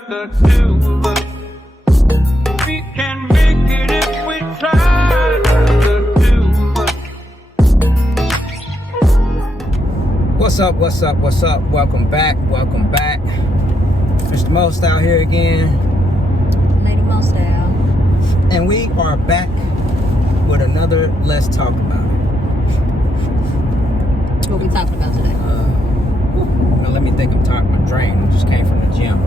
just the two of us. We can make it if we try, just the two of us. What's up? Welcome back. Mr. Mostyle here again. Lady Mostyle. And we are back with another Let's Talk About It. What we talking about today? Now let me think. I'm tired. My drain. I just came from the gym.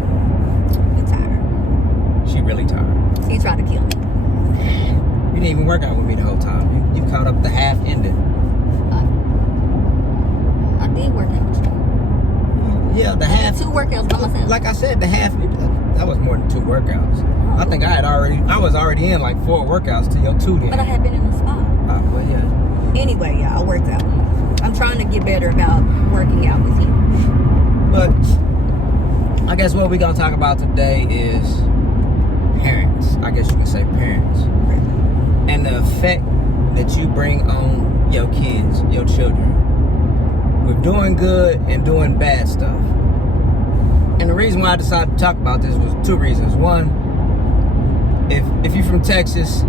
You tired. She really tired. He tried to kill me. You didn't even work out with me the whole time. You caught up the half ended. I did work out with you. Yeah, the half. 2 workouts by myself. Like I said, the half. That was more than 2 workouts. I think I was already in like 4 workouts to your 2 then. But I had been in the spa. Well, yeah. Anyway, yeah, I worked out. I'm trying to get better about working out with you. But I guess what we're gonna talk about today is parents. I guess you can say parents. And the effect that you bring on your kids, your children, with doing good and doing bad stuff. And the reason why I decided to talk about this was 2 reasons. One, if you're from Texas,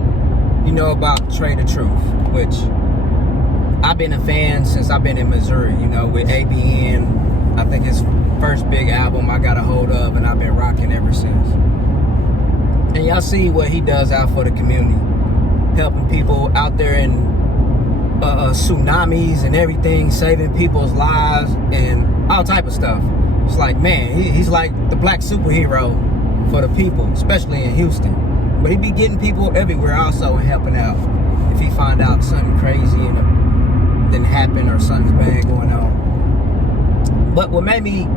you know about Trey the Truth, which I've been a fan since I've been in Missouri, you know, with ABN. I think his first big album I got a hold of, and I've been rocking ever since. And y'all see what he does out for the community, helping people out there in tsunamis and everything, saving people's lives and all type of stuff. It's like, man, he's like the black superhero for the people, especially in Houston. But he be getting people everywhere also and helping out if he find out something crazy and didn't happen or something's bad going on. But what made me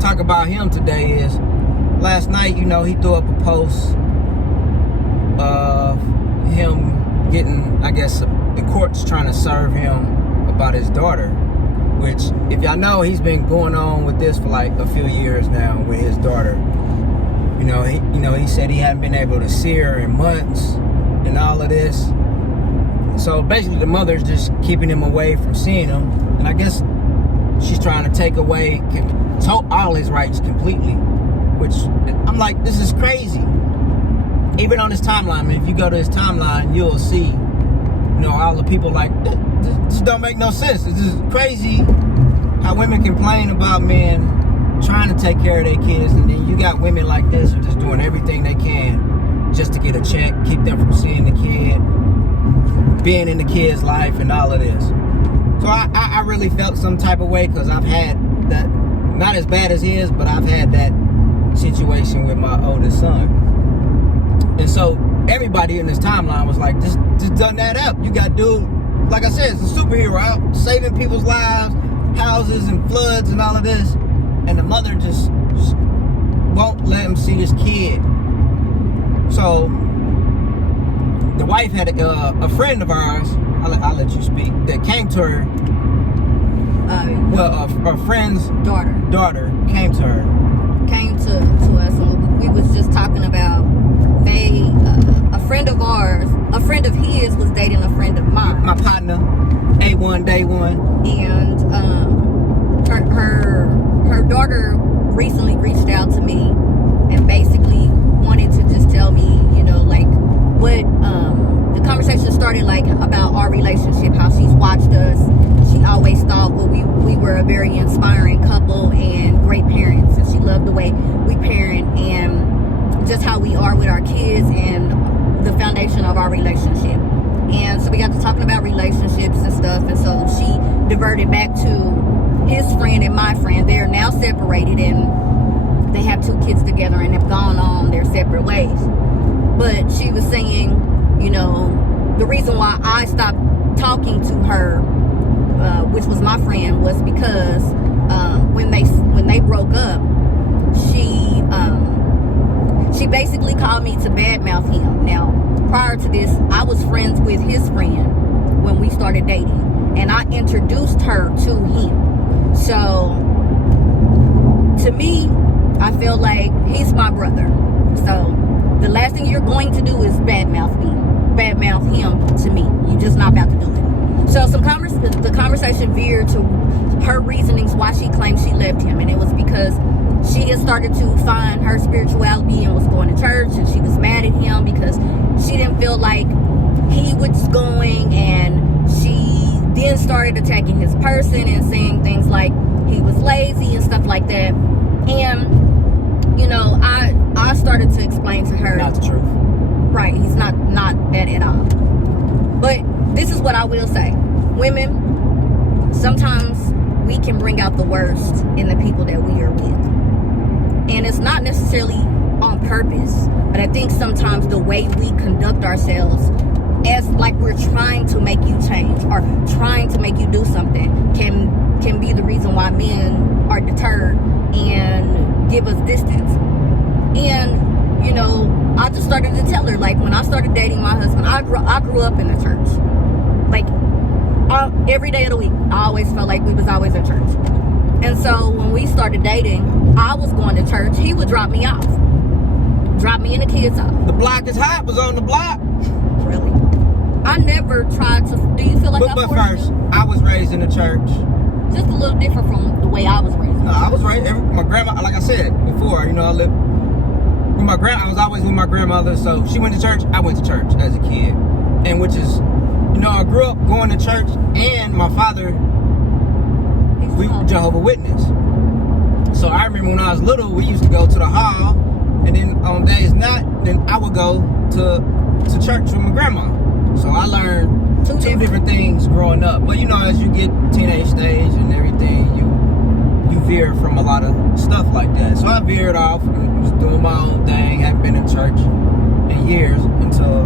talk about him today is last night, you know, he threw up a post of him getting, I guess, the court's trying to serve him about his daughter, which, if y'all know, he's been going on with this for like a few years now with his daughter. He said he hadn't been able to see her in months and all of this. So basically the mother's just keeping him away from seeing him. And I guess she's trying to take away all his rights completely, which I'm like, this is crazy. Even on his timeline, I mean, if you go to his timeline, you'll see, all the people like, this don't make no sense. This is crazy how women complain about men trying to take care of their kids, and then you got women like this who are just doing everything they can just to get a check, keep them from seeing the kid, being in the kid's life and all of this. So I really felt some type of way, because I've had that, not as bad as his, but I've had that situation with my oldest son. And so everybody in this timeline was like, just done that up. You got dude, like I said, it's a superhero out saving people's lives, houses and floods and all of this. And the mother just won't let him see his kid. So the wife had a friend of ours, I'll let you speak, that came to her. A friend's daughter came to her. Came to us, and we was just talking about a friend of ours, a friend of his was dating a friend of mine. My partner, A1 Day 1. And her daughter recently reached out to me and basically wanted to just tell me, like what the conversation started like about our relationship, how she's watched us. She always thought we were a very inspiring couple and great parents, and she loved the way we parent and just how we are with our kids and the foundation of our relationship. And so we got to talking about relationships and stuff, and so she diverted back to his friend and my friend. They're now separated and they have 2 kids together and have gone on their separate ways. But she was saying, the reason why I stopped talking to her, which was my friend, was because when they broke up, she basically called me to badmouth him. Now, prior to this, I was friends with his friend when we started dating, and I introduced her to him. So, to me, I feel like he's my brother. So, the last thing you're going to do is badmouth him to me. You're just not about to do it. So, the conversation veered to her reasonings why she claimed she left him, and it was because she had started to find her spirituality and was going to church, and she was mad at him because she didn't feel like he was going, and she then started attacking his person and saying things like he was lazy and stuff like that. And you know, I started to explain to her, Not the truth. right, he's not that at all. But this is what I will say. Women, sometimes we can bring out the worst in the people that we are with. And it's not necessarily on purpose, but I think sometimes the way we conduct ourselves as like we're trying to make you change or trying to make you do something can be the reason why men are deterred and give us distance. And you know, I just started to tell her, like, when I started dating my husband, I grew up in the church. Like, every day of the week, I always felt like we was always in church. And so when we started dating, I was going to church. He would drop me off, drop me and the kids off. The Block is Hot was on the block. Really? I never tried to. Do you feel like But first, I was raised in the church. Just a little different from the way I was raised. No, I was raised. My grandma, like I said before, you know, I lived with my I was always with my grandmother, so she went to church. I went to church as a kid, and which is, you know, I grew up going to church, and my father, we were Jehovah's Witness. So I remember when I was little, we used to go to the hall, and then on days not, then I would go to church with my grandma. So I learned two different things growing up. But you know, as you get teenage stage and everything, you veer from a lot of stuff like that. So I veered off and was doing my own thing. Hadn't been in church in years until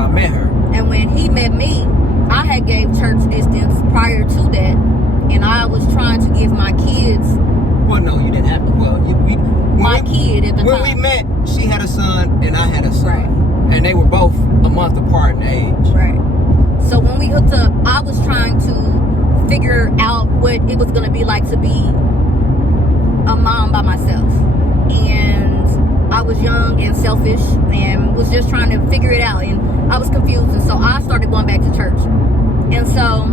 I met her. And when he met me, I had gave church distance prior to that, and I was trying to give my kids. Well, no, you didn't have to. Well, kid at the time. When we met, she had a son and I had a son. Right. And they were both a month apart in age. Right. So when we hooked up, I was trying to figure out what it was going to be like to be a mom by myself. And I was young and selfish and was just trying to figure it out. And I was confused. And so I started going back to church. And so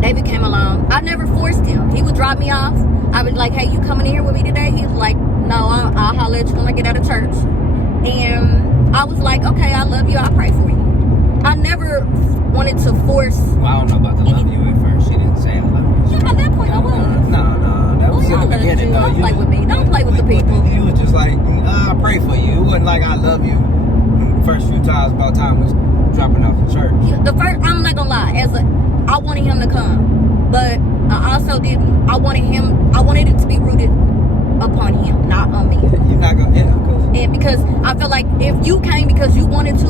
David came along. I never forced him. He would drop me off. I was like, hey, you coming in here with me today? He was like, no, I'll holler at you when I get out of church. And I was like, okay, I love you. I pray for you. I never wanted to force. Well, I don't know about the love you at first. She didn't say I love you. At that point, I was. No. That was in the beginning. No, don't play with me. Don't play with the people. You was just like, I pray for you. It wasn't like I love you. The first few times, about time was dropping off the church. I'm not gonna lie. I wanted him to come, but I also didn't. I wanted it to be rooted upon him, not on me. You're not gonna, And because I felt like if you came because you wanted to,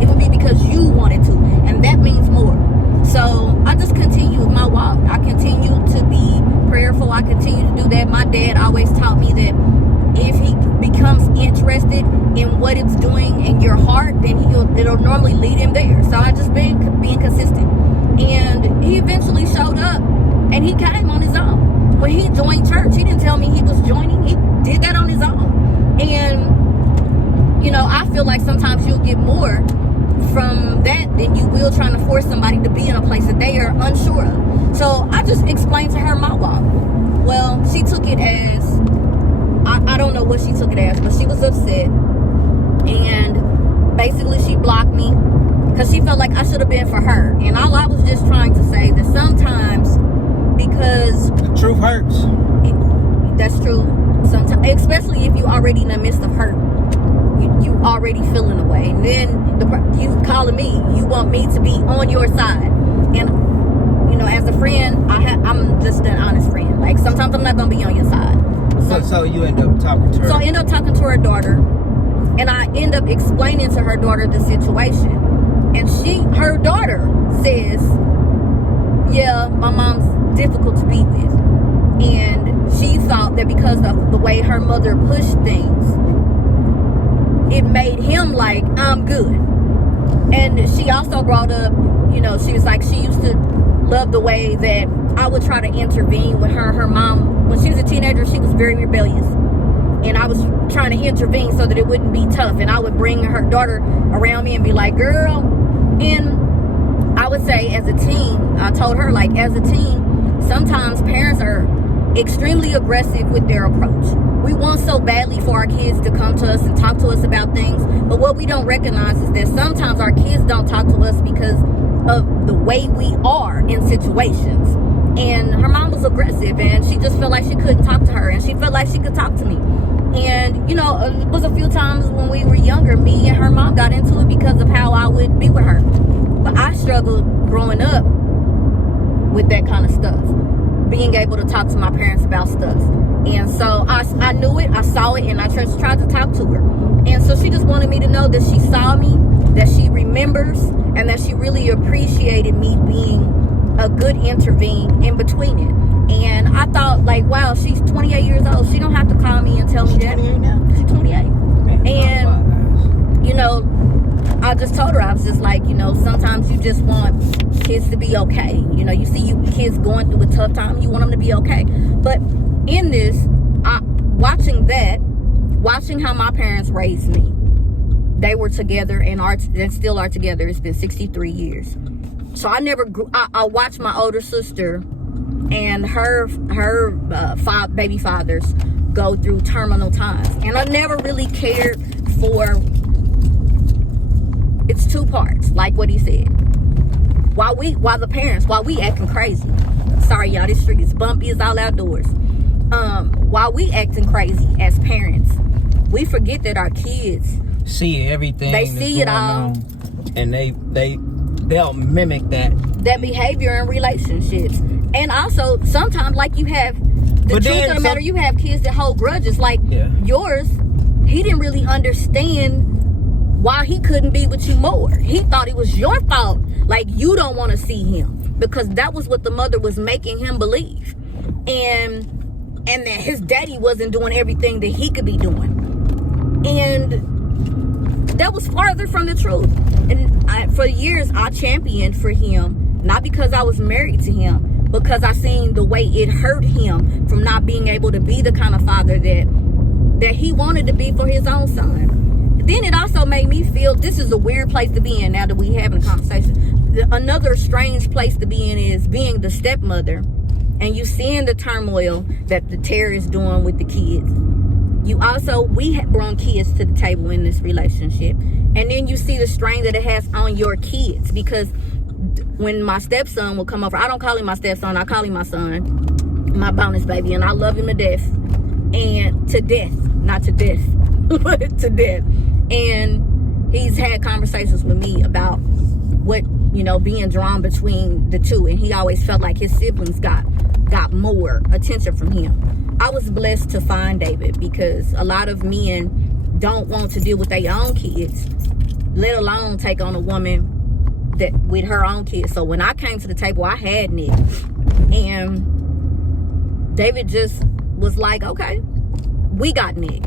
it would be because you wanted to, and that means more. So I just continued my walk. I continued to be prayerful. I continued to do that. My dad always taught me that if he becomes interested in what it's doing in your heart, then it'll normally lead him there. So I just been being consistent, and he eventually showed up, and he came on his own. When he joined church, he didn't tell me he was joining. He did that on his own. And you know, I feel like sometimes you'll get more from that than you will trying to force somebody to be in a place that they are unsure of. So I just explained to her my walk. Well, she took it as, I don't know what she took it as, but she was upset. And basically she blocked me because she felt like I should have been for her. And all I was just trying to say that sometimes, because the truth hurts. That's true. Sometimes, especially if you're already in the midst of hurt, you already feeling away. And then you calling me, you want me to be on your side. And you know, as a friend, I'm just an honest friend. Like sometimes I'm not gonna be on your side. So you end up talking to her. So I end up talking to her daughter, and I end up explaining to her daughter the situation. And her daughter says, yeah, my mom's difficult to be with. And she thought that because of the way her mother pushed things, it made him like, I'm good. And she also brought up, you know, she was like, she used to love the way that I would try to intervene with her mom. When she was a teenager, she was very rebellious. And I was trying to intervene so that it wouldn't be tough. And I would bring her daughter around me and be like, girl. And I would say as a teen, I told her, like, as a teen, sometimes parents are extremely aggressive with their approach. We want so badly for our kids to come to us and talk to us about things, but what we don't recognize is that sometimes our kids don't talk to us because of the way we are in situations. And her mom was aggressive, and she just felt like she couldn't talk to her, and she felt like she could talk to me. And you know, it was a few times when we were younger, me and her mom got into it because of how I would be with her. But I struggled growing up with that kind of stuff, being able to talk to my parents about stuff. And so I knew it, I saw it, and I just tried to talk to her. And so she just wanted me to know that she saw me, that she remembers, and that she really appreciated me being a good intervene in between it. And I thought, like, wow, she's 28 years old. She don't have to call me and tell me that. 28 now? She's 28. And, you know, I just told her, I was just like, you know, sometimes you just want kids to be okay. You know, you see kids going through a tough time, you want them to be okay. But in this, watching how my parents raised me, they were together and still are together. It's been 63 years. So I never grew. I watched my older sister and her baby fathers go through terminal times, and I never really cared for. It's two parts, like what he said. While we acting crazy. Sorry, y'all, this street is bumpy as all outdoors. While we acting crazy as parents, we forget that our kids see everything. They see it all, and they'll mimic that behavior in relationships. And also, sometimes, like, you have the truth of the matter, you have kids that hold grudges. Like yours, he didn't really understand why he couldn't be with you more. He thought it was your fault, like you don't want to see him, because that was what the mother was making him believe, and that his daddy wasn't doing everything that he could be doing, and that was farther from the truth. And for years I championed for him, not because I was married to him, because I seen the way it hurt him from not being able to be the kind of father that he wanted to be for his own son. Then it also made me feel this is a weird place to be in now that we having a conversation. Another strange place to be in is being the stepmother, and you seeing the turmoil that the terror is doing with the kids. We have brought kids to the table in this relationship, and then you see the strain that it has on your kids, because when my stepson will come over, I don't call him my stepson, I call him my son, my bonus baby, and I love him to death, and to death, not to death, but to death. And he's had conversations with me about what, you know, being drawn between the two, and he always felt like his siblings got more attention from him. I was blessed to find David, because a lot of men don't want to deal with their own kids, let alone take on a woman that with her own kids. So when I came to the table, I had Nick, and David just was like, okay, we got Nick.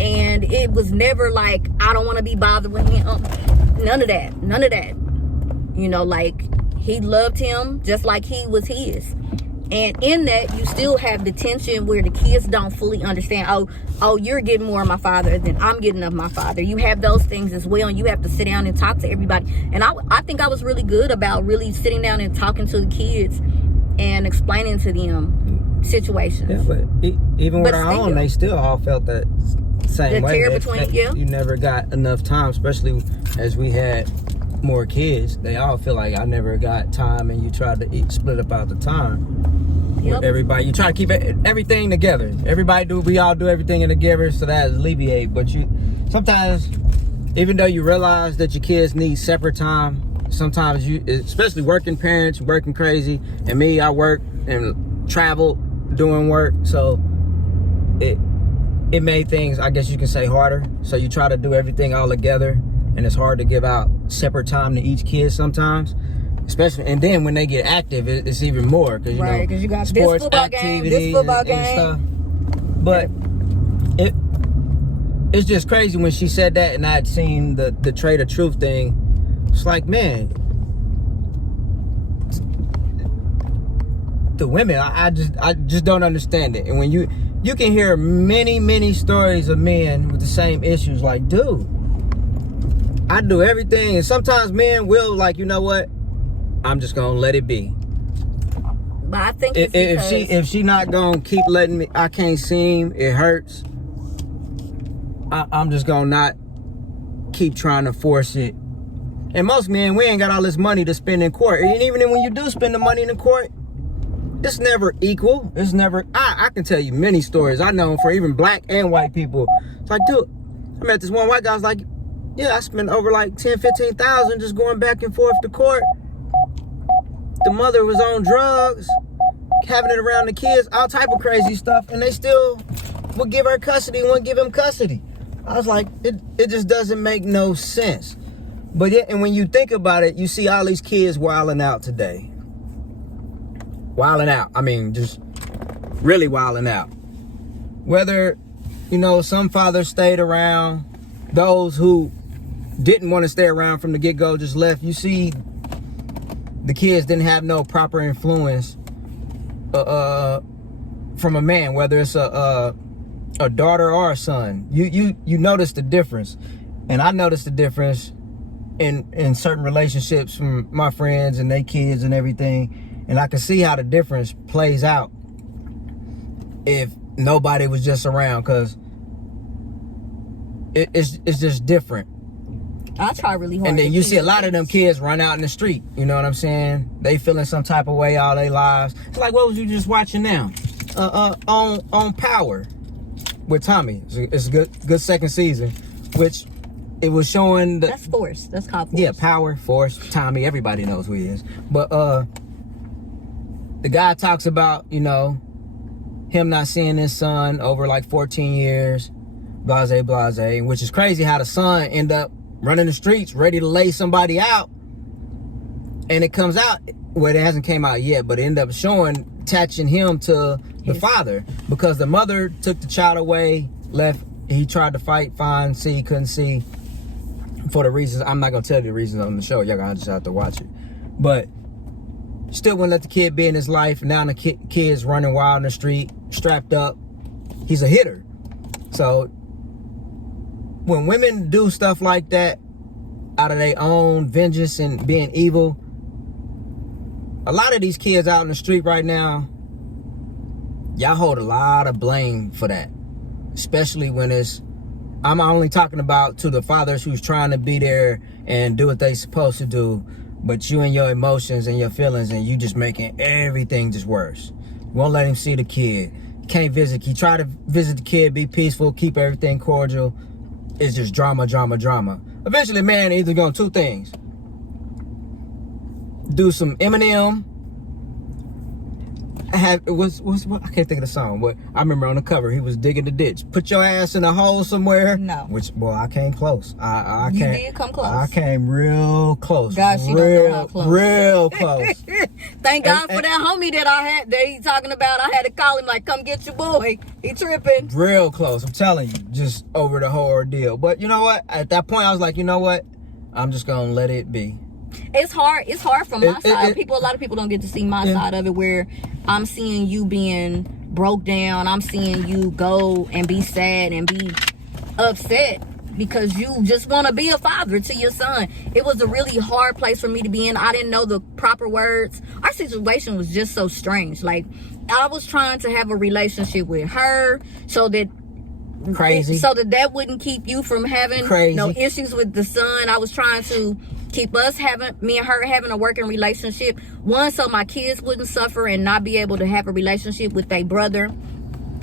And it was never like, I don't want to be bothered with him. None of that. You know, like, he loved him just like he was his. And in that, you still have the tension where the kids don't fully understand, oh, you're getting more of my father than I'm getting of my father. You have those things as well, and you have to sit down and talk to everybody. And I think I was really good about really sitting down and talking to the kids and explaining to them situations. Yeah, but even with our own, they still all felt that same way. You never got enough time, especially as we had more kids. They all feel like I never got time, and you tried to split up out the time. With everybody, you try to keep everything together. We all do everything together, so that alleviate. But you sometimes, even though you realize that your kids need separate time, sometimes you, especially working parents, working crazy, and me, I work and travel doing work, so it made things, I guess you can say, harder. So you try to do everything all together, and it's hard to give out separate time to each kid sometimes. Especially, and then when they get active, it's even more, because you got sports, this football activities, game, this football game, and stuff. But it's just crazy when she said that, and I'd seen the Trade of Truth thing. It's like, man, the women, I just don't understand it. And when you can hear many stories of men with the same issues, like, dude, I do everything, and sometimes men will, like, you know what, I'm just gonna let it be. But I think it's because if she not gonna keep letting me, I can't seem, it hurts. I'm just gonna not keep trying to force it. And most men, we ain't got all this money to spend in court. And even when you do spend the money in the court, it's never equal. It's never, I can tell you many stories I know for even black and white people. It's like, dude, I met this one white guy, I was like, yeah, I spent over like 10, 15,000 just going back and forth to court. The mother was on drugs, having it around the kids, all type of crazy stuff, and they still would give her custody and wouldn't give him custody. I was like, it just doesn't make no sense. But yeah, and when you think about it, you see all these kids wilding out today. Wilding out. I mean, just really wilding out. Whether, some fathers stayed around, those who didn't want to stay around from the get-go just left. You see the kids didn't have no proper influence from a man, whether it's a daughter or a son. You notice the difference. And I noticed the difference in certain relationships from my friends and their kids and everything. And I can see how the difference plays out if nobody was just around, because it's just different. I try really hard. And then you see a lot of them kids run out in the street. You know what I'm saying? They feeling some type of way all their lives. It's like, what was you just watching now? On Power with Tommy. It's a good second season, which it was showing that's Force. That's called Force. Yeah, Power, Force, Tommy. Everybody knows who he is. But the guy talks about, him not seeing his son over like 14 years, blase, which is crazy how the son end up running the streets ready to lay somebody out. And it comes out, well, it hasn't came out yet, but it ended up attaching him to the father, because the mother took the child away, left. He tried to fight, couldn't see, for the reasons. I'm not going to tell you the reasons on the show. Y'all gonna just have to watch it. But still wouldn't let the kid be in his life. Now the kid's running wild in the street, strapped up. He's a hitter. So when women do stuff like that out of their own vengeance and being evil, a lot of these kids out in the street right now, y'all hold a lot of blame for that. Especially when I'm only talking about to the fathers who's trying to be there and do what they supposed to do, but you and your emotions and your feelings, and you just making everything just worse. Won't let him see the kid. Can't visit. He try to visit the kid, be peaceful, keep everything cordial. It's just drama. Eventually, man, either going to two things. Do some Eminem. I can't think of the song, but I remember on the cover he was digging the ditch. Put your ass in a hole somewhere. No. Which, boy, I came close. I you came, did come close. I came real close. Gosh, you don't know how close. Real close. Thank God for that homie that he talking about. I had to call him like, come get your boy. He tripping. Real close. I'm telling you, just over the whole ordeal. But you know what? At that point, I was like, you know what? I'm just gonna let it be. It's hard from my side. A lot of people don't get to see my side of it, where I'm seeing you being broke down. I'm seeing you go and be sad and be upset because you just want to be a father to your son. It was a really hard place for me to be in. I didn't know the proper words. Our situation was just so strange. Like, I was trying to have a relationship with her so that that wouldn't keep you from having no issues with the son. I was trying to keep me and her having a working relationship. One, so my kids wouldn't suffer and not be able to have a relationship with their brother.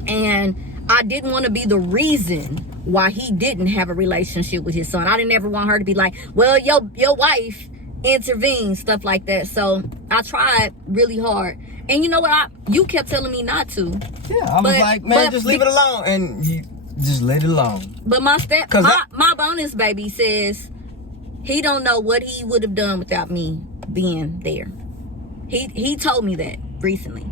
And I didn't want to be the reason why he didn't have a relationship with his son. I didn't ever want her to be like, well, your wife intervened, stuff like that. So I tried really hard. And you know what? You kept telling me not to. Yeah, I was like, man, just leave it alone. And you just let it alone. But my bonus baby says he don't know what he would have done without me being there. He told me that recently.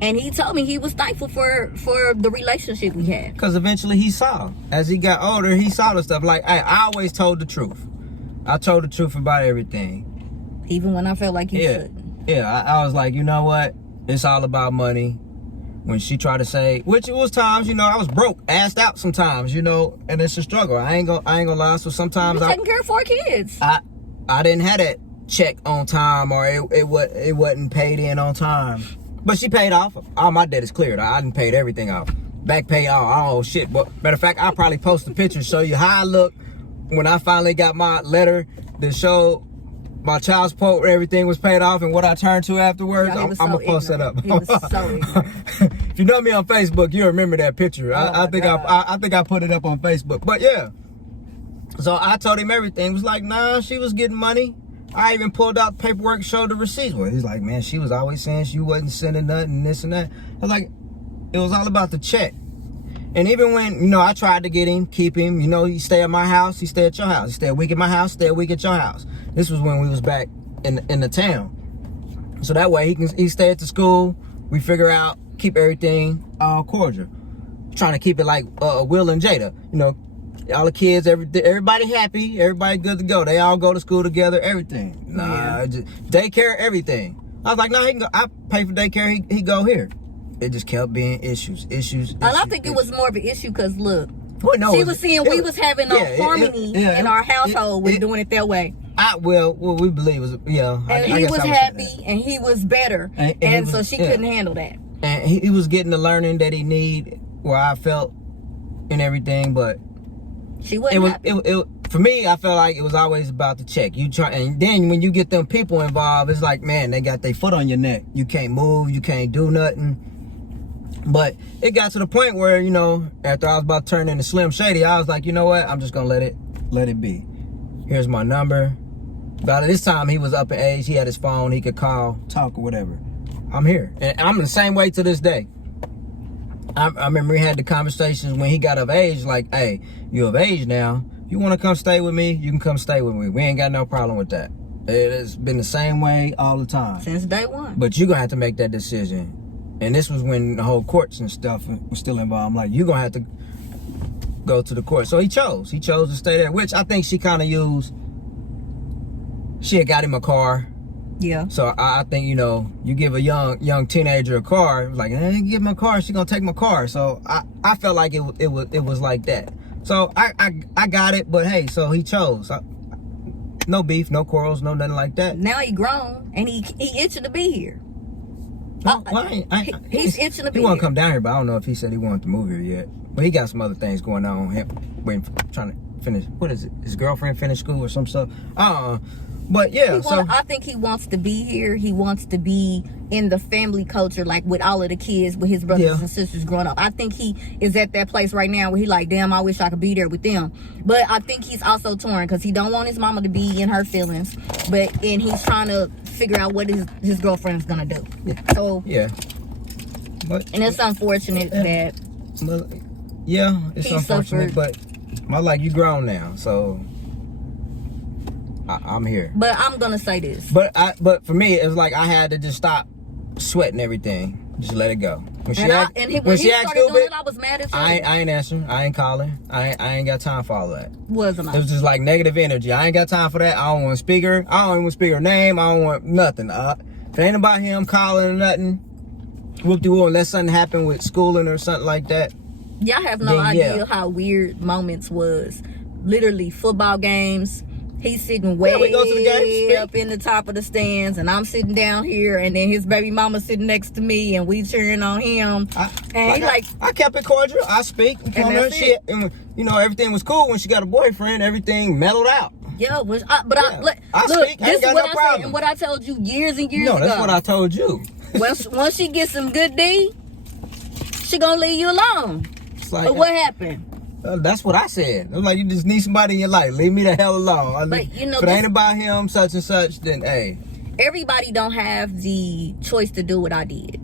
And he told me he was thankful for the relationship we had. Because eventually he saw. As he got older, he saw the stuff. Like, I always told the truth. I told the truth about everything. Even when I felt like you shouldn't. Yeah, I was like, you know what? It's all about money. When she tried to say, which it was times, I was broke, assed out sometimes, and it's a struggle. I ain't gonna lie. So sometimes taking care of 4 kids. I didn't have that check on time, or it wasn't paid in on time. But she paid off. All my debt is cleared. I done paid everything off. Back pay all. Oh shit. But matter of fact, I'll probably post a picture, show you how I look when I finally got my letter that showed my child support, where everything was paid off, and what I turned to afterwards. Yeah, I'm gonna post that up. He was so ignorant. If you know me on Facebook, you remember that picture. I think I put it up on Facebook. But yeah. So I told him everything. He was like, nah, she was getting money. I even pulled out paperwork, showed the receipts. Well, he's like, man, she was always saying she wasn't sending nothing, this and that. I was like, it was all about the check. And even when, you know, I tried to get him, keep him, you know, he stay at my house, he stay at your house. He stay a week at my house, stay a week at your house. This was when we was back in the town. So that way he stay at the school, we figure out, keep everything all cordial. Trying to keep it like Will and Jada, you know, all the kids, everybody happy, everybody good to go. They all go to school together, everything. Nah, just daycare, everything. I was like, nah, he can go. I pay for daycare, he go here. It just kept being issues. And I think it was more of an issue because look, well, no, she was seeing we was having a harmony in our household with doing it that way. Well, we believe was, yeah. And he was happy and he was better. And so she couldn't handle that. And he was getting the learning that he need where I felt and everything, but she wasn't happy. For me, I felt like it was always about the check. You try, and then when you get them people involved, it's like, man, they got their foot on your neck. You can't move, you can't do nothing. But it got to the point where, you know, after I was about to turn into Slim Shady, I was like, you know what? I'm just gonna let it be. Here's my number. By this time, he was up in age. He had his phone. He could call, talk, or whatever. I'm here, and I'm the same way to this day. I remember we had the conversations when he got of age, like, hey, you of age now. You want to come stay with me? You can come stay with me. We ain't got no problem with that. It has been the same way all the time. Since day one. But you're going to have to make that decision. And this was when the whole courts and stuff was still involved. I'm like, you're going to have to go to the court. So he chose. He chose to stay there, which I think she kind of used. She had got him a car. Yeah. So I think, you know, you give a young teenager a car, it was like, hey, give him a car, she gonna take my car. So I felt like it was like that. So I got it, but hey, so he chose. No beef, no quarrels, no nothing like that. Now he grown and he itching to be here. Well, he's itching to be He want to here. come down here, but I don't know if he said he wanted to move here yet. But he got some other things going on. Him trying to finish, what is it? His girlfriend finished school or some stuff. But yeah, I think he wants to be here. He wants to be in the family culture, like with all of the kids, with his brothers and sisters growing up. I think he is at that place right now where he like, damn, I wish I could be there with them. But I think he's also torn because he don't want his mama to be in her feelings. And he's trying to figure out what his girlfriend's gonna do. Yeah. So and it's unfortunate that it's he unfortunate, suffered. but like you grown now, so I'm here. But I'm gonna say this. But for me, it was like I had to just stop sweating everything. Just let it go. When she when he started doing it, I was mad at you. I ain't answering. I ain't calling. I ain't got time for all that. Wasn't I? It was just like negative energy. I ain't got time for that. I don't want to speak her. I don't even want to speak her name. I don't want nothing. If it ain't about him calling or nothing, whoop-de-whoop, unless something happened with schooling or something like that. Y'all have no idea how weird moments was. Literally football games. He's sitting way we go to the games, up in the top of the stands, and I'm sitting down here, and then his baby mama sitting next to me, and we cheering on him. I kept it cordial. I speak on her shit, and you know everything was cool when she got a boyfriend. Everything mellowed out. Yeah, look, I speak. This is got what no I problem. said, and what I told you years and years ago. No, that's what I told you. Once she gets some good D, she gonna leave you alone. It's like, but what happened? That's what I said. I'm like, you just need somebody in your life. Leave me the hell alone. But you know, if it ain't about him, such and such, then hey. Everybody don't have the choice to do what I did.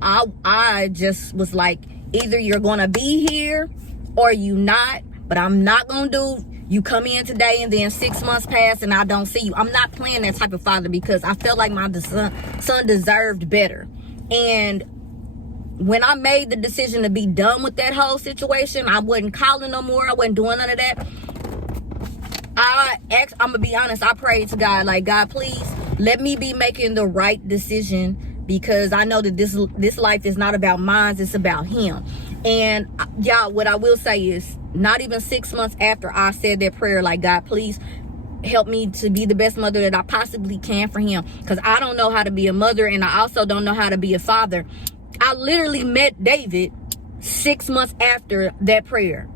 I just was like, either you're gonna be here or you not. But I'm not gonna do. You come in today and then 6 months pass and I don't see you. I'm not playing that type of father because I felt like my son deserved better. And when I made the decision to be done with that whole situation, I wasn't calling no more. I wasn't doing none of that. I'm gonna be honest. I prayed to God, like, God, please let me be making the right decision because I know that this life is not about mine. It's about him. And y'all, what I will say is, not even 6 months after I said that prayer, like, God, please help me to be the best mother that I possibly can for him, because I don't know how to be a mother, and I also don't know how to be a father. I literally met David 6 months after that prayer.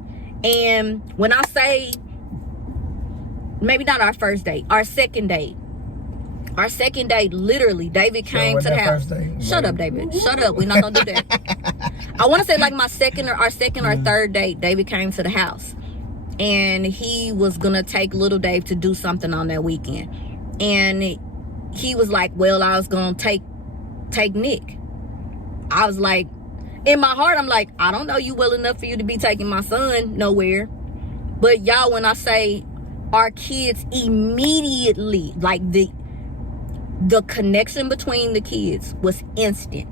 And when I say, maybe not our first date, our second date, literally, David came to the house. Shut up, David. Shut up. We're not going to do that. I want to say like our second or third date, David came to the house. And he was going to take little Dave to do something on that weekend. And he was like, well, I was going to take Nick. I was like, in my heart, I'm like, I don't know you well enough for you to be taking my son nowhere. But y'all, when I say our kids immediately, like the connection between the kids was instant.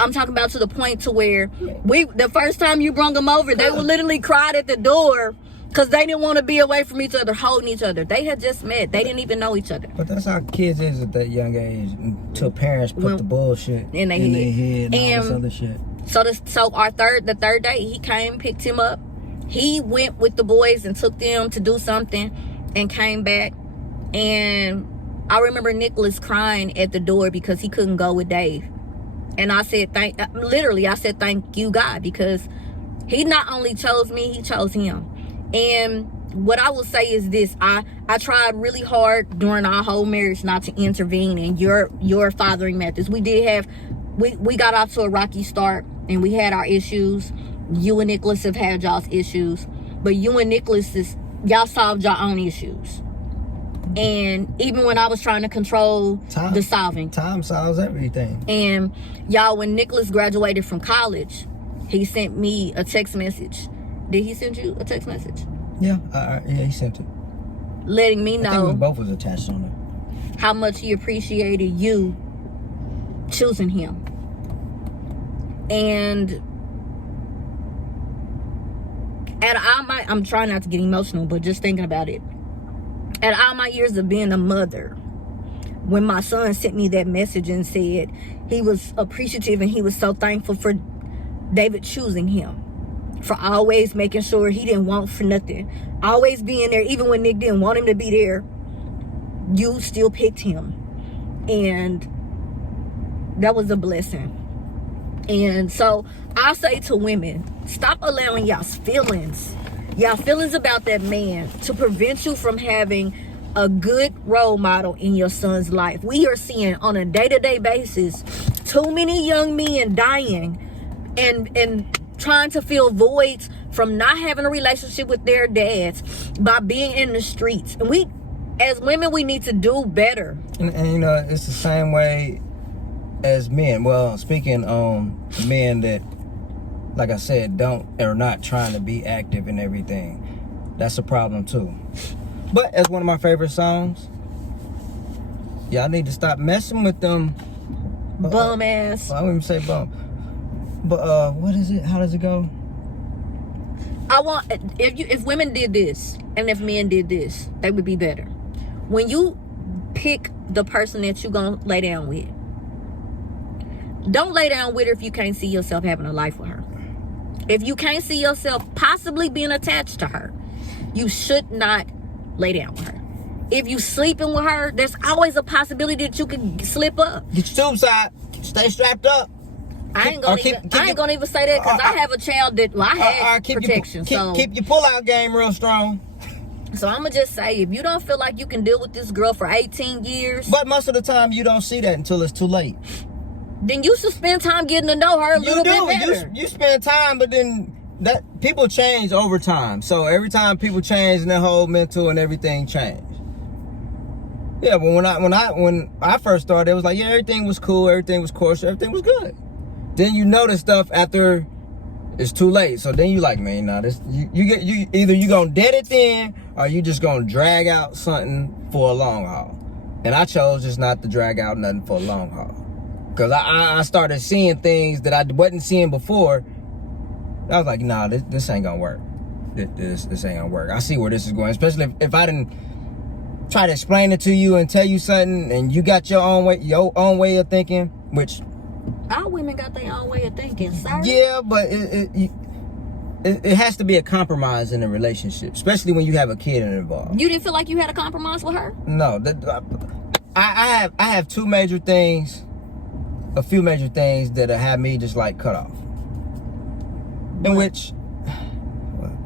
I'm talking about to the point to where the first time you brung them over, they would literally cried at the door because they didn't want to be away from each other, holding each other. They had just met. They didn't even know each other. But that's how kids is at that young age until parents put the bullshit in their head and all this other shit. So the third day, he came, picked him up. He went with the boys and took them to do something and came back. And I remember Nicholas crying at the door because he couldn't go with Dave. And I said, thank you, God, because he not only chose me, he chose him. And what I will say is this: I tried really hard during our whole marriage not to intervene in your fathering methods. We got off to a rocky start, and we had our issues. You and Nicholas have had y'all's issues, but you and Nicholas y'all solved your own issues. And even when I was trying to control the solving, time solves everything. And y'all, when Nicholas graduated from college, he sent me a text message. Did he send you a text message? Yeah, he sent it. Letting me know. I think we both was attached on it. How much he appreciated you choosing him. And I'm trying not to get emotional, but just thinking about it. At all my years of being a mother, when my son sent me that message and said he was appreciative and he was so thankful for David choosing him, for always making sure he didn't want for nothing, always being there, even when Nick didn't want him to be there, you still picked him. And that was a blessing. And so I say to women, stop allowing y'all's feelings about that man to prevent you from having a good role model in your son's life. We are seeing on a day-to-day basis too many young men dying and trying to fill voids from not having a relationship with their dads by being in the streets. And we, as women, we need to do better. And you know, it's the same way as men. Well, speaking on men that, like I said, are not trying to be active in everything. That's a problem too. But as one of my favorite songs, y'all need to stop messing with them bum ass. I wouldn't even say bum. But what is it? How does it go? I want, if women did this and if men did this, they would be better. When you pick the person that you're gonna lay down with, don't lay down with her if you can't see yourself having a life with her. If you can't see yourself possibly being attached to her, you should not lay down with her. If you sleeping with her, there's always a possibility that you could slip up. Get your tubes out. Stay strapped up. I ain't gonna even say that because I have a child that I had protection. Keep your pull-out game real strong. So I'm gonna just say, if you don't feel like you can deal with this girl for 18 years, but most of the time you don't see that until it's too late, then you should spend time getting to know her a little bit better. You spend time, but then that people change over time. So every time people change, and their whole mental and everything change. Yeah, but when I first started, it was like, yeah, everything was cool, everything was coarse, everything was good. Then you notice stuff after it's too late. So then you like, man, nah, this you either you gonna dead it then, or you just gonna drag out something for a long haul. And I chose just not to drag out nothing for a long haul. Because I started seeing things that I wasn't seeing before. I was like, nah, this ain't gonna work. This ain't gonna work. I see where this is going. Especially if I didn't try to explain it to you and tell you something, and you got your own way of thinking, which all women got their own way of thinking, sir. Yeah, but it has to be a compromise in a relationship, especially when you have a kid involved. You didn't feel like you had a compromise with her? No, I have two major things, a few major things that have me just like cut off. In which,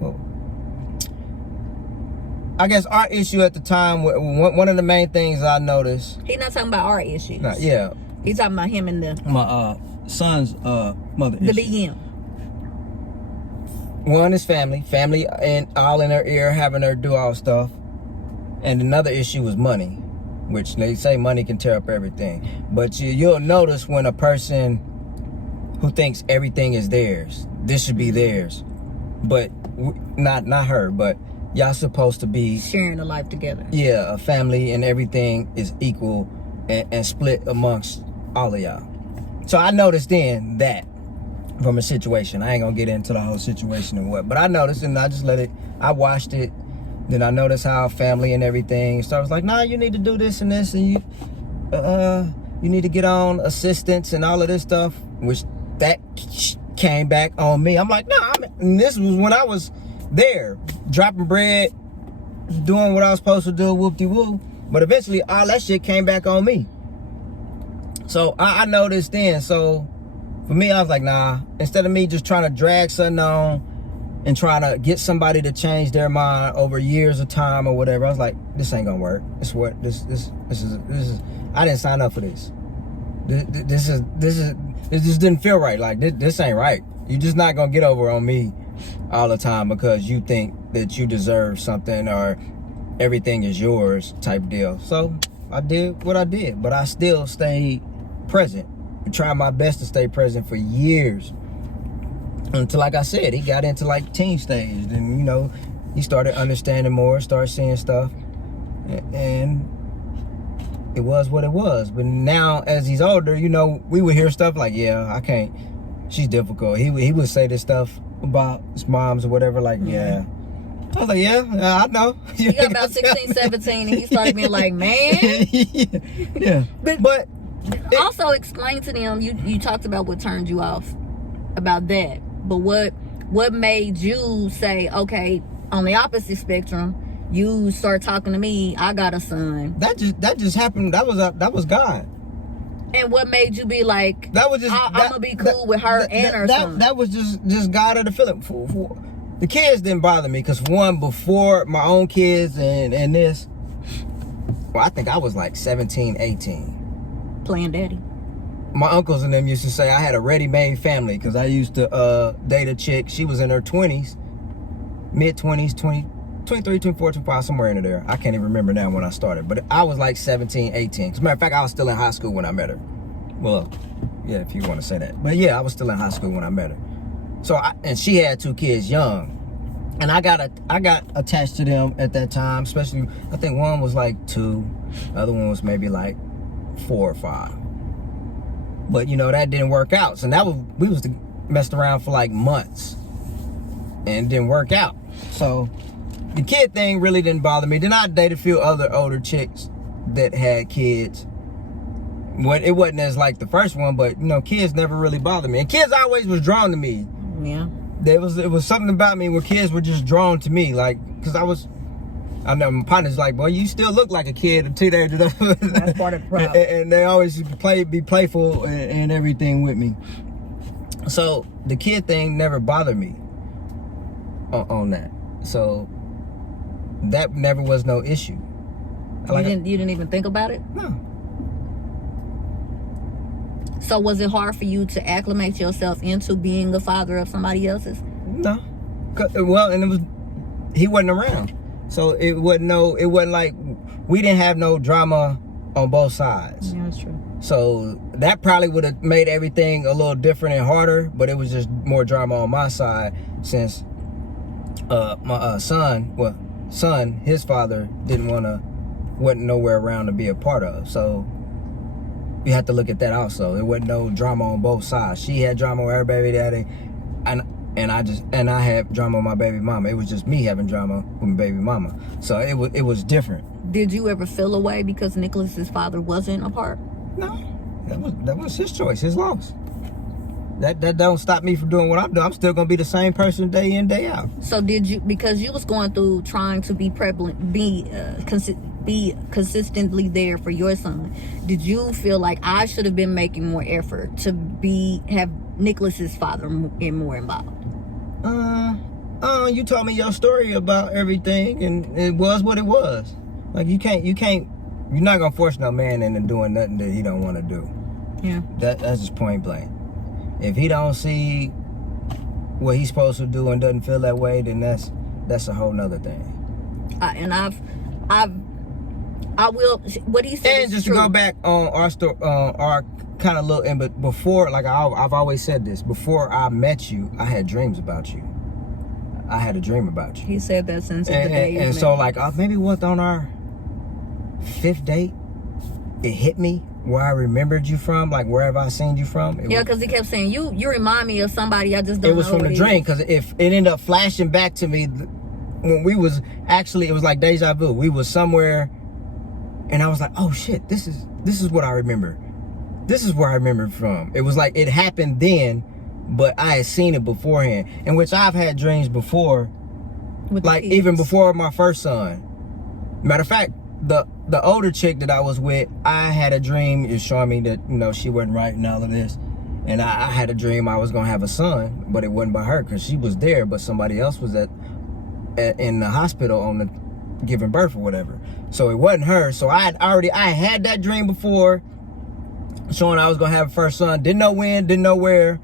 well, I guess our issue at the time, one of the main things I noticed. He's not talking about our issues. Yeah. He's talking about him and my son's mother. The BM. One is family and all in her ear, having her do all stuff. And another issue was money, which they say money can tear up everything. But you'll notice when a person who thinks everything is theirs, this should be theirs, but not her, but y'all supposed to be sharing a life together. Yeah, a family, and everything is equal and split amongst all of y'all. So I noticed then that from a situation. I ain't gonna get into the whole situation and what, but I noticed, and I just let it. I watched it. Then I noticed how family and everything. So I was like, nah, you need to do this and this, and you need to get on assistance and all of this stuff, which that came back on me. I'm like, nah, and this was when I was there, dropping bread, doing what I was supposed to do, whoop-de-woo. But eventually, all that shit came back on me. So I noticed then. So for me, I was like, nah, instead of me just trying to drag something on and trying to get somebody to change their mind over years of time or whatever, I was like, this ain't gonna work. This is I didn't sign up for this. This it just didn't feel right. Like this ain't right. You're just not gonna get over on me all the time because you think that you deserve something or everything is yours type deal. So I did what I did, but I still stayed present and tried my best to stay present for years until, like I said, he got into like teen stage. Then, you know, he started understanding more, started seeing stuff, and it was what it was. But now as he's older, you know, we would hear stuff like, yeah, I can't, she's difficult. He would say this stuff about his moms or whatever, like, yeah. I was like, yeah, I know. You got about 16, 17, and he started being like, man. Yeah. But also explain to them, you talked about what turned you off about that. But what made you say, okay, on the opposite spectrum, you start talking to me, I got a son. That just happened. That was God. And what made you be like, that was just I'm gonna be cool with her and her son? That was just God of the feeling. The kids didn't bother me because one, before my own kids and this, well, I think I was like 17, 18. Playing daddy. My uncles and them used to say I had a ready-made family because I used to date a chick. She was in her 20s, mid-20s, 23, 24, 25, somewhere in there. I can't even remember now when I started. But I was like 17, 18. As a matter of fact, I was still in high school when I met her. Well, yeah, if you want to say that. But yeah, I was still in high school when I met her. So, and she had 2 kids young. And I got attached to them at that time, especially, I think one was like 2. The other one was maybe like 4 or 5. But, you know, that didn't work out. So we was messed around for like months. And it didn't work out. So the kid thing really didn't bother me. Then I dated a few other older chicks that had kids. It wasn't as like the first one, but, you know, kids never really bothered me. And kids always was drawn to me. Yeah. It was something about me where kids were just drawn to me. Like, because I know my partner's like, boy, you still look like a kid, a teenager. That's part of the problem. And they always be playful and everything with me. So the kid thing never bothered me on that. So that never was no issue. You didn't even think about it? No. So was it hard for you to acclimate yourself into being a father of somebody else's? No. Well, and he wasn't around. So it wasn't like we didn't have no drama on both sides. Yeah, that's true. So that probably would have made everything a little different and harder, but it was just more drama on my side since my son, his father wasn't nowhere around to be a part of. So you have to look at that also. There wasn't no drama on both sides. She had drama with her baby daddy, and I had drama with my baby mama. It was just me having drama with my baby mama. So it was different. Did you ever feel away because Nicholas's father wasn't a part? No, that was his choice, his loss. that don't stop me from doing what I'm doing. I'm still gonna be the same person day in, day out. So did you, because you was going through trying to be prevalent, be consistently there for your son, did you feel like I should have been making more effort to have Nicholas's father more involved? You told me your story about everything, and it was what it was. Like you're not gonna force no man into doing nothing that he don't want to do. Yeah. That's just point blank. If he don't see what he's supposed to do and doesn't feel that way, then that's a whole nother thing. And I will. What he said. And is just true. to go back on our story, our kind of little. But before, like I've always said this. Before I met you, I had dreams about you. I had a dream about you. He said that since the day. And so like maybe what on our 5th date, it hit me where I remembered you from, like wherever I seen you from. Because he kept saying you remind me of somebody. I just don't know. It was from the dream, because if it ended up flashing back to me when we was actually, it was like deja vu. We was somewhere, and I was like, oh shit, this is what I remember. This is where I remembered from. It was like it happened then, but I had seen it beforehand, in which I've had dreams before, like even before my first son. Matter of fact, the older chick that I was with, I had a dream. It was showing me that, she wasn't right and all of this. And I had a dream I was going to have a son, but it wasn't by her, because she was there, but somebody else was in the hospital on the giving birth or whatever. So it wasn't her. So I had that dream before, showing I was going to have a first son. Didn't know when, didn't know where.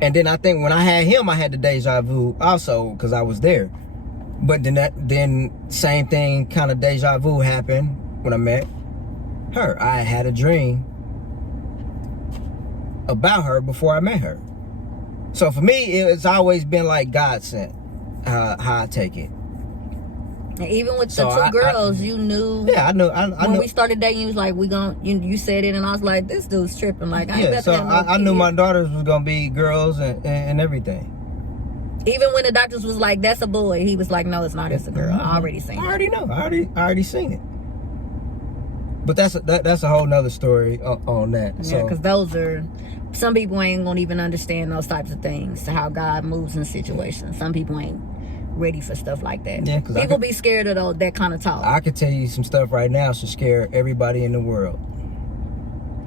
And then I think when I had him, I had the deja vu also, because I was there. But then same thing, kind of deja vu happened when I met her. I had a dream about her before I met her. So for me, it's always been like God sent, how I take it. And even with the two girls, you knew. Yeah, I knew. When we started dating, you was like, you said it, and I was like, this dude's tripping. Like, I ain't about to have no I knew kid. my daughters was gonna be girls and everything. Even when the doctors was like, that's a boy, he was like, no, it's not, it's a girl. I already seen it. I already know. I already seen it. But that's a whole nother story on that. Yeah, because those are, some people ain't gonna even understand those types of things, how God moves in situations. Some people ain't ready for stuff like that. Yeah, because people be scared of that kind of talk. I could tell you some stuff right now should scare everybody in the world.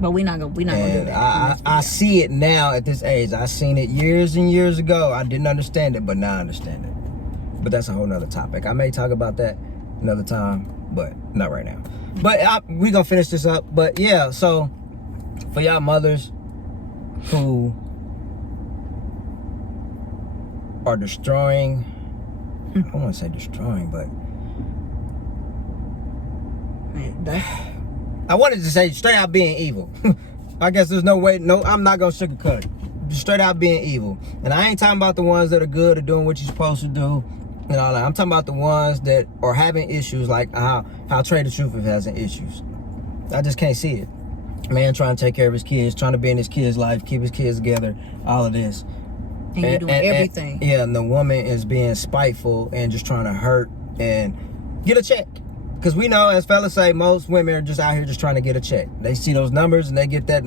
But we're not gonna do that. I see it now at this age. I seen it years and years ago. I didn't understand it, but now I understand it. But that's a whole nother topic. I may talk about that another time, but not right now. But we gonna finish this up. But yeah, so for y'all mothers who are destroying, I don't want to say destroying, but I wanted to say straight out being evil. I guess there's no way, I'm not gonna sugarcoat it. Straight out being evil. And I ain't talking about the ones that are good or doing what you're supposed to do and all that. I'm talking about the ones that are having issues, like how Trey the Truth is having issues. I just can't see it. Man trying to take care of his kids, trying to be in his kids' life, keep his kids together, all of this. And you're doing everything. And the woman is being spiteful and just trying to hurt and get a check. Because we know, as fellas say, most women are just out here just trying to get a check. They see those numbers and they get that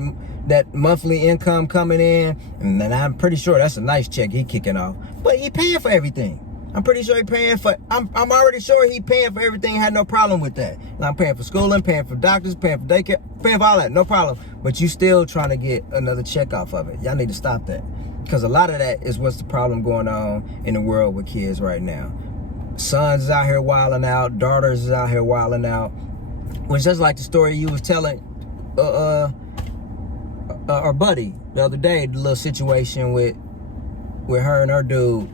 monthly income coming in, and then I'm pretty sure that's a nice check he kicking off. But he paying for everything. I'm pretty sure he paying for. I'm already sure he paying for everything. Had no problem with that. And I'm paying for schooling, paying for doctors, paying for daycare, paying for all that. No problem. But you still trying to get another check off of it. Y'all need to stop that. Because a lot of that is what's the problem going on in the world with kids right now. Sons is out here wilding out, daughters is out here wilding out. Which just like the story you was telling our buddy the other day, the little situation with her and her dude.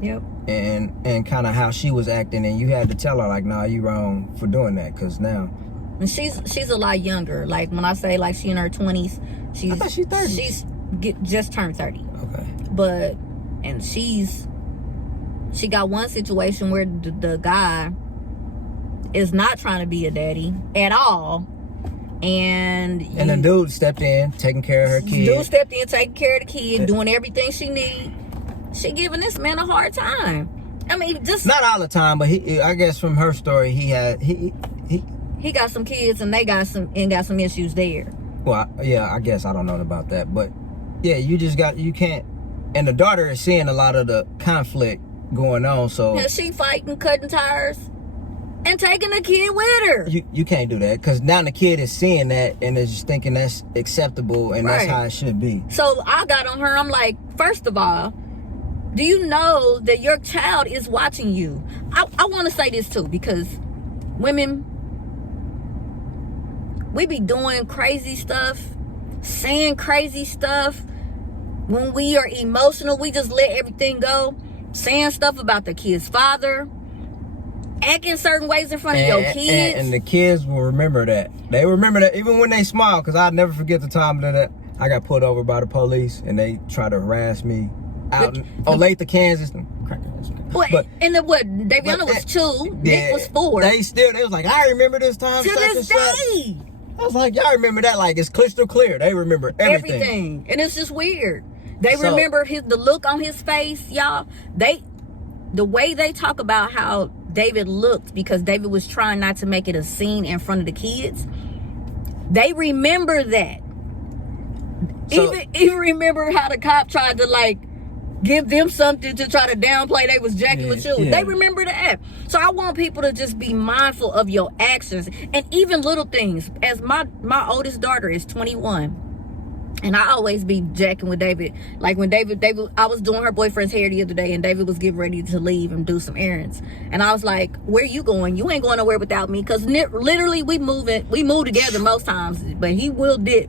Yep. And kind of how she was acting, and you had to tell her like, nah, you wrong for doing that, because now. And she's a lot younger. Like when I say like she in her 20s, I thought she's 30. She's just turned 30. Okay. But and she got one situation where the guy is not trying to be a daddy at all. And the dude stepped in, taking care of her kid. Dude stepped in, taking care of the kid, doing everything she need. She giving this man a hard time. I mean, just not all the time, but I guess from her story, he got some kids and they got some issues there. Well, yeah, I guess I don't know about that, but Yeah, you can't. And the daughter is seeing a lot of the conflict going on, so Yeah, she fighting, cutting tires, and taking the kid with her. you can't do that, because now the kid is seeing that and is just thinking that's acceptable and that's Right. how it should be. So I got on her. I'm like, first of all, do you know that your child is watching you? I want to say this too, because women, we be doing crazy stuff, saying crazy stuff. When we are emotional, we just let everything go. Saying stuff about the kid's father, acting certain ways in front of your kids. And the kids will remember that. They remember that even when they smile, because I'll never forget the time that I got pulled over by the police and they tried to harass me out in Olathe, Kansas. What? And Daviana was 2, Nick was 4. They was like, I remember this time. To this day. I was like, y'all remember that? Like, it's crystal clear. They remember everything. And it's just weird. They remember the look on his face, y'all. The way they talk about how David looked, because David was trying not to make it a scene in front of the kids. They remember that. So, even remember how the cop tried to like give them something to try to downplay they was jacking with you. Yeah. They remember that. So I want people to just be mindful of your actions and even little things. As my oldest daughter is 21. And I always be jacking with David. Like when David, I was doing her boyfriend's hair the other day, and David was getting ready to leave and do some errands. And I was like, where you going? You ain't going nowhere without me. Because literally we move together most times, but he will dip.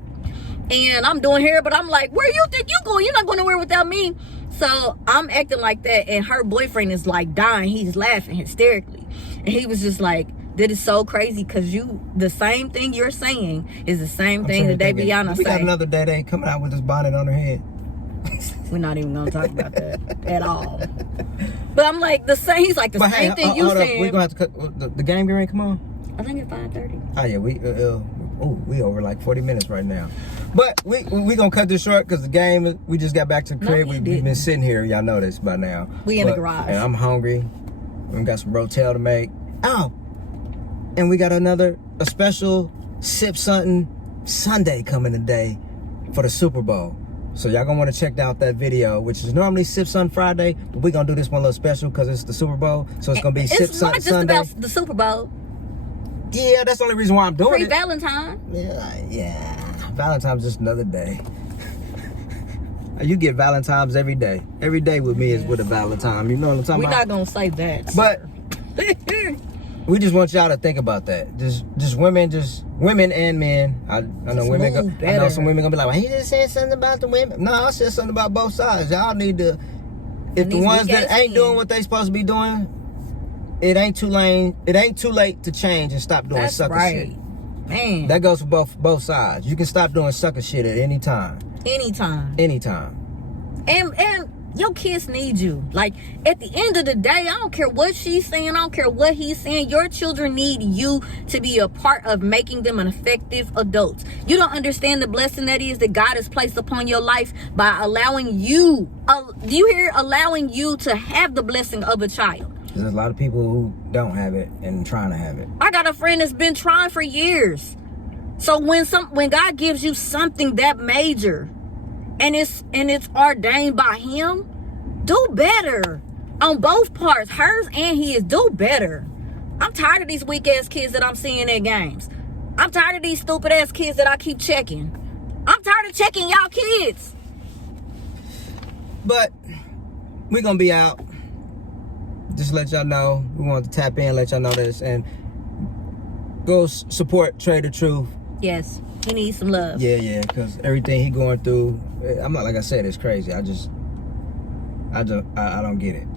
And I'm doing hair, but I'm like, where you think you going? You're not going nowhere without me. So I'm acting like that, and her boyfriend is like dying. He's laughing hysterically. And he was just like, that is so crazy, because the same thing you're saying is the same thing that Daviana said. We got another day, they ain't coming out with this bonnet on her head. We're not even gonna talk about that at all. But I'm like, he's like the same thing you saying. We're gonna have to cut the game ready. Come on. I think it's 5:30. Oh yeah, we over like 40 minutes right now. But we gonna cut this short because the game. We just got back to the crib. We've been sitting here. Y'all know this by now. We in the garage. And I'm hungry. We got some rotel to make. Oh. And we got a special Sip Something Sunday coming today for the Super Bowl. So y'all gonna want to check out that video, which is normally Sip Something Friday, but we're gonna do this one a little special because it's the Super Bowl. So it's gonna be Sip Something Sunday. It's not just about the Super Bowl. Yeah, that's the only reason why I'm doing it. Valentine. Yeah. Valentine's just another day. You get Valentine's every day. Every day with me is with a Valentine. You know what I'm talking about? We're not gonna say that. But we just want y'all to think about that. Just women and men. I know women. I know some women gonna be like, well, he just said something about the women. No, I said something about both sides. Y'all need to. If the ones that ain't doing what they supposed to be doing, it ain't too late to change and stop doing sucker shit. Man. That goes for both sides. You can stop doing sucker shit at any time. Anytime. And your kids need you. Like, at the end of the day, I don't care what she's saying, I don't care what he's saying, your children need you to be a part of making them an effective adult. You don't understand the blessing that is that God has placed upon your life by allowing you, allowing you to have the blessing of a child. There's a lot of people who don't have it and trying to have it. I got a friend that's been trying for years. So when God gives you something that major and it's ordained by him, do better on both parts, hers and his. Do better. I'm tired of these weak ass kids that I'm seeing at games. I'm tired of these stupid ass kids that I keep checking. I'm tired of checking y'all kids. But we're gonna be out. Just let y'all know. We want to tap in, let y'all know this, and go support Trey the Truth. Yes, he needs some love. Yeah, because everything he going through, I'm not, like I said, it's crazy. I don't get it.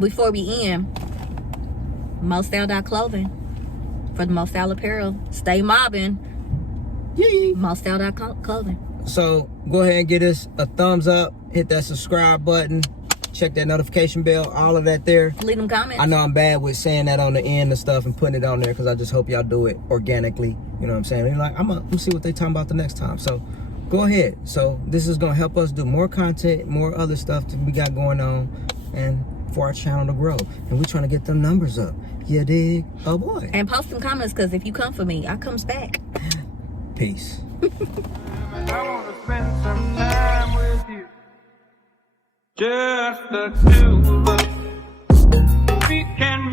Before we end, Mostyle.clothing for the Mostyle apparel. Stay mobbing. Yee. Mostyle.clothing. So go ahead and get us a thumbs up. Hit that subscribe button. Check that notification bell. All of that there. Leave them comments. I know I'm bad with saying that on the end and stuff and putting it on there because I just hope y'all do it organically. You know what I'm saying? And like, I'm gonna see what they talking about the next time. So go ahead. So this is gonna help us do more content, more other stuff that we got going on, and for our channel to grow. And we're trying to get them numbers up. You dig? Oh boy. And post some comments, because if you come for me, I comes back. Peace. I wanna spend some time with just the two of us. We can